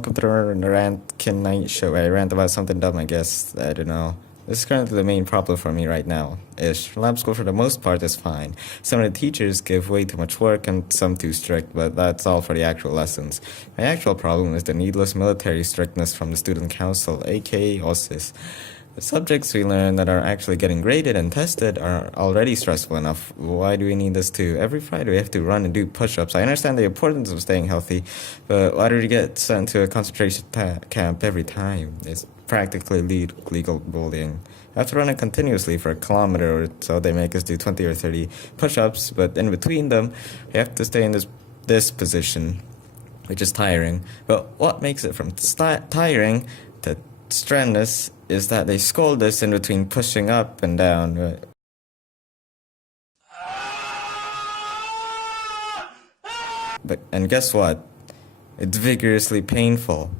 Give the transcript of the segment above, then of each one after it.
welcome to the rant. Can I show I rant about something dumb, I guess. I don't know. This is currently the main problem for me right now. Labschool for the most part is fine. Some of the teachers give way too much work and some too strict, but that's all for the actual lessons. My actual problem is the needless military strictness from the student council, aka OSIS. The subjects we learn that are actually getting graded and tested are already stressful enough. Why do we need this too? Every Friday we have to run and do push-ups. I understand the importance of staying healthy, but why do we get sent to a concentration camp every time? It's practically legal bullying. I have to run it continuously for a kilometer or so. They make us do 20 or 30 push-ups, but in between them, we have to stay in this position, which is tiring. But what makes it from tiring to strenuous is that they scold us in between pushing up and down. And guess what? It's vigorously painful.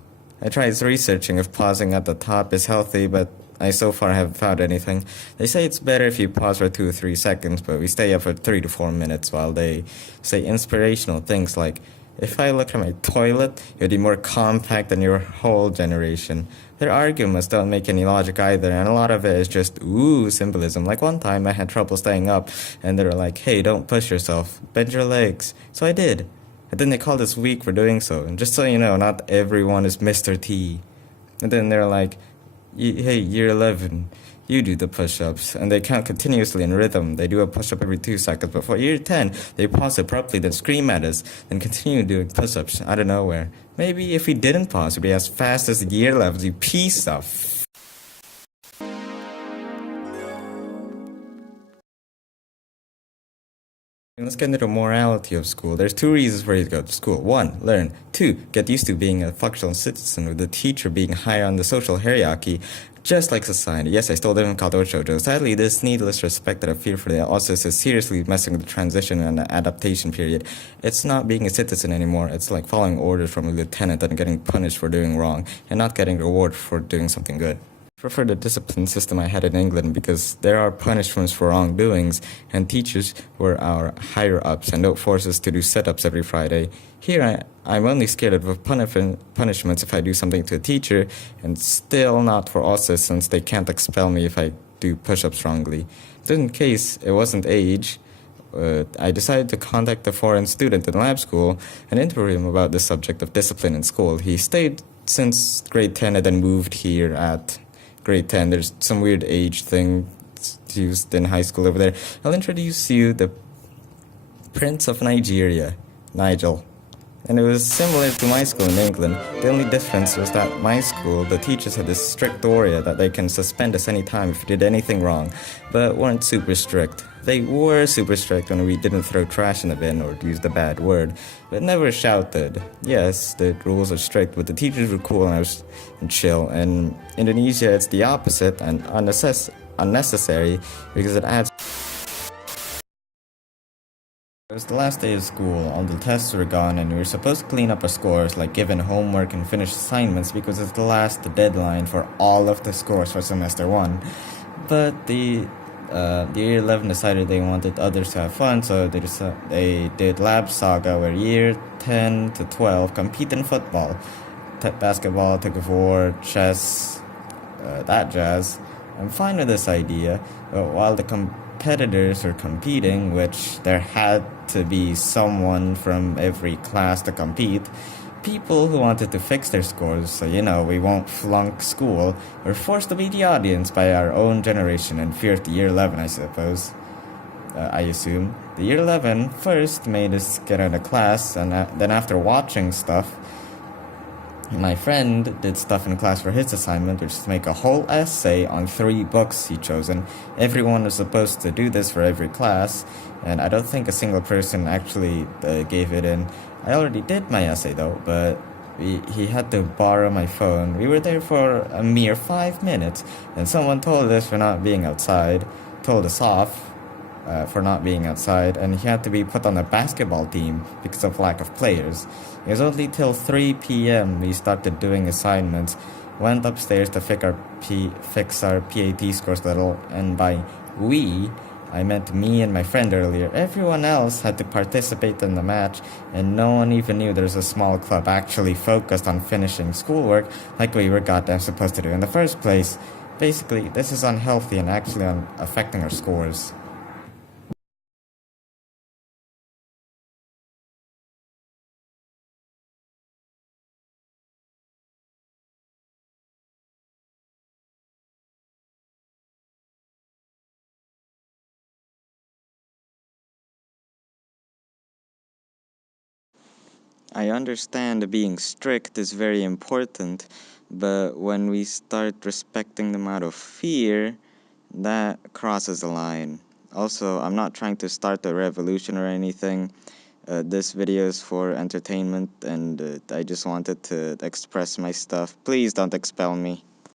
I tried researching if pausing at the top is healthy, but I so far haven't found anything. They say it's better if you pause for 2 or 3 seconds, but we stay up for 3 to 4 minutes while they say inspirational things like, if I look at my toilet, it would be more compact than your whole generation. Their arguments don't make any logic either, and a lot of it is just, ooh, symbolism. Like one time I had trouble staying up, and they were like, hey, don't push yourself, bend your legs. So I did. And then they called us weak for doing so. And just so you know, not everyone is Mr. T. And then they're like, hey, year 11, you do the push-ups. And they count continuously in rhythm. They do a push-up every 2 seconds. But for year 10, they pause abruptly, then scream at us, then continue doing push-ups out of nowhere. Maybe if we didn't pause, we'd be as fast as the year 11s, you piece of... Let's get into the morality of school. There's 2 reasons for you to go to school. 1, learn. 2, get used to being a functional citizen with the teacher being higher on the social hierarchy, just like society. Yes, I still live in Kato Shoujo. Sadly, this needless respect that I feel for the OSIS is seriously messing with the transition and the adaptation period. It's not being a citizen anymore. It's like following orders from a lieutenant and getting punished for doing wrong, and not getting reward for doing something good. I prefer the discipline system I had in England because there are punishments for wrongdoings, and teachers were our higher-ups and don't force us to do sit-ups every Friday. Here, I'm only scared of punishments if I do something to a teacher, and still not for OSIS since they can't expel me if I do push-ups wrongly. Just in case it wasn't age, I decided to contact a foreign student in Labschool and interview him about the subject of discipline in school. He stayed since grade 10 and then moved here at grade 10. There's some weird age thing used in high school over there. I'll introduce you the Prince of Nigeria, Nigel. And it was similar to my school in England. The only difference was that my school, the teachers had this strict aura that they can suspend us anytime if we did anything wrong, but weren't super strict. They were super strict when we didn't throw trash in the bin or use the bad word, but never shouted. Yes, the rules are strict, but the teachers were cool and I was chill. In Indonesia, it's the opposite and unnecessary because it adds. It was the last day of school, all the tests were gone, and we were supposed to clean up our scores, like given homework and finish assignments, because it's the last deadline for all of the scores for semester 1. But the year 11 decided they wanted others to have fun, so they did Lab Saga, where year 10 to 12 compete in football, basketball, tug of war, chess, that jazz. I'm fine with this idea, but while the competitors were competing, which there had to be someone from every class to compete, people who wanted to fix their scores so, we won't flunk school were forced to be the audience by our own generation in fear of the year 11, I suppose. I assume. The year 11 first made us get out of class, and then after watching stuff, my friend did stuff in class for his assignment, which is to make a whole essay on 3 books he'd chosen. Everyone was supposed to do this for every class, and I don't think a single person actually gave it in. I already did my essay though, but he had to borrow my phone. We were there for a mere 5 minutes, and someone told us told us off for not being outside, and he had to be put on a basketball team because of lack of players. It was only till 3 p.m. we started doing assignments, went upstairs to fix our PAT scores a little, and by we, I meant me and my friend earlier. Everyone else had to participate in the match, and no one even knew there's a small club actually focused on finishing schoolwork like we were goddamn supposed to do in the first place. Basically, this is unhealthy and actually affecting our scores. I understand being strict is very important, but when we start respecting them out of fear, that crosses a line. Also, I'm not trying to start a revolution or anything. This video is for entertainment, and I just wanted to express my stuff. Please don't expel me.